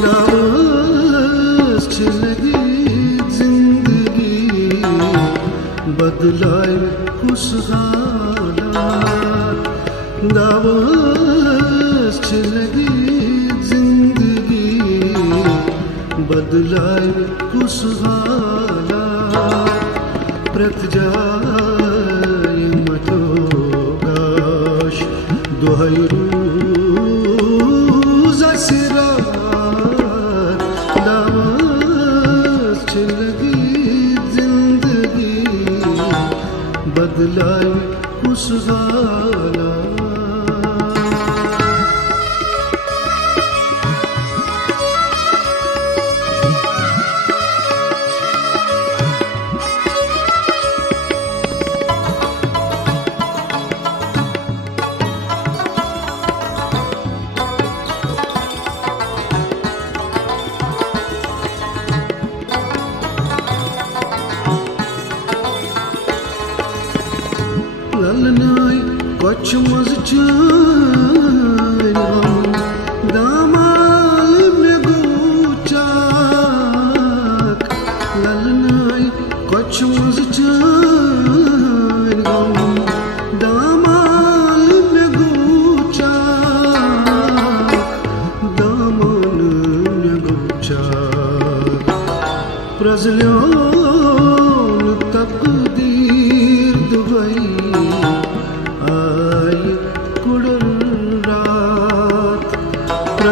नाज लगी जिंदगी बदलाए कुछ हालात नाज लगी जिंदगी बदलाए कुछ हालात प्रत जाए मतोगाश दुहाई बदलाए कुछ हालात ललनाय कछ मज चान दामाल में गोचाक ललनाय कछ मज चान दामाल में गोचाक दामन में गोचाक प्रजल्योन तकदीर दुबई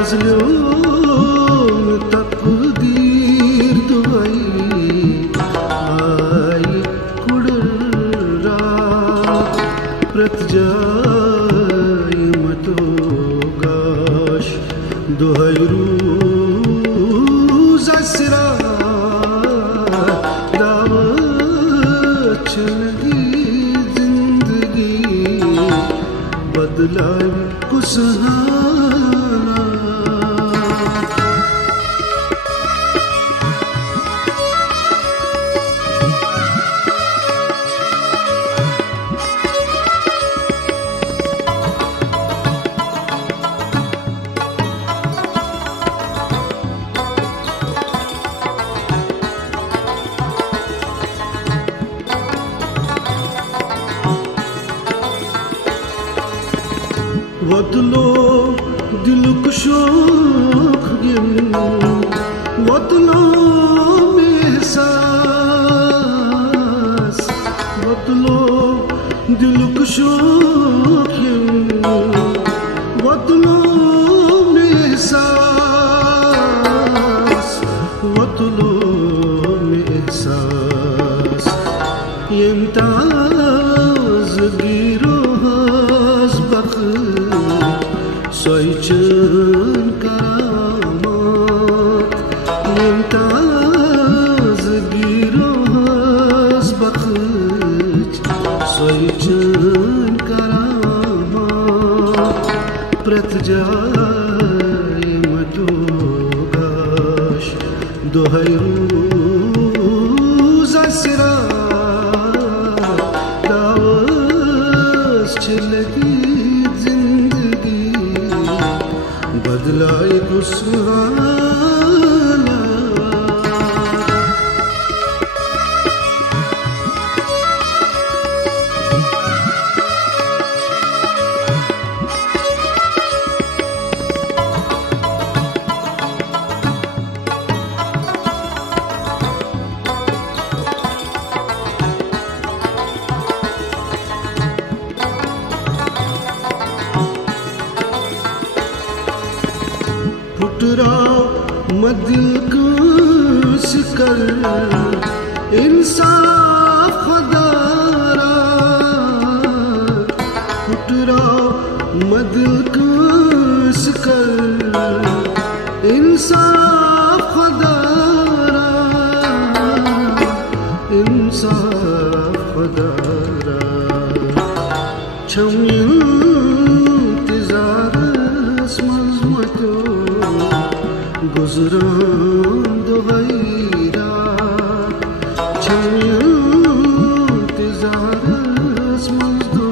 प्रजल्योन तकदीर दुबई आई कुड़ल रात प्रत जाए मतोगाश दुहाई रूज असरा दावत लगी जिंदगी बदलाए कुछ वतलो दिल को शौक वतलो में एहसास वतलो दिल को शौक वतलो में एहसास वतलो में एहसास यंताज गिरो सोयचन करामत यंताज गिरोहस बखच सोयचन करामत प्रत जाए मतोगाश दुहाई रूज असरा दावत लगी बदलाए कुछ मदिल कुछ कर इंसाफ खदारा फुटरा मदिल कुछ कर इंसाफ खदारा इंसाफ खदारा छम इंतज़ारस मज़मतो गुज़रान दुहाई रात छम इंतज़ारस मज़मतो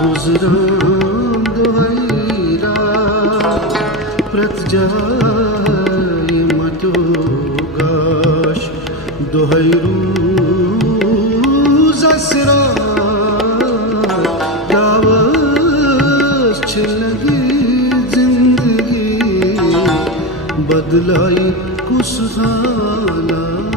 गुज़रान दुहाई रात प्रत जाए मतो गाश दोहै रूज असरा दावस लगी जिंदगी बदलाई कुछ हालात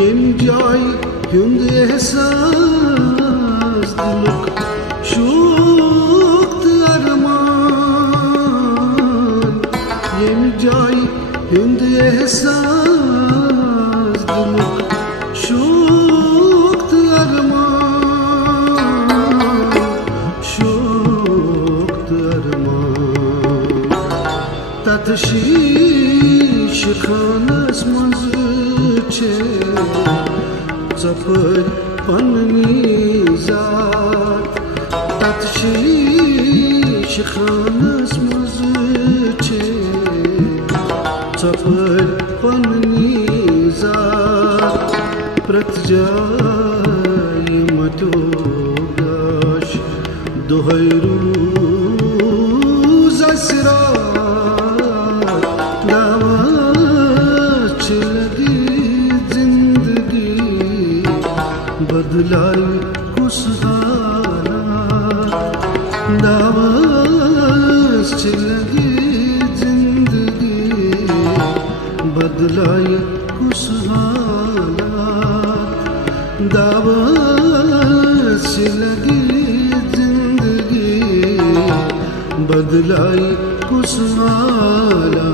Yem jay hünd ehsas diluk şukt arman Yem jay hünd ehsas diluk şukt arman tatşiş khanas manzche Zapır panni zat tatşiş khanas mazche Zapır panni zat prat jaye mato gash dohay ruz asra dawas lagi बदलाई कुछ हालात Davos लगी जिंदगी बदलाई कुछ हालात Davos लगी जिंदगी बदलाई कुछ हालात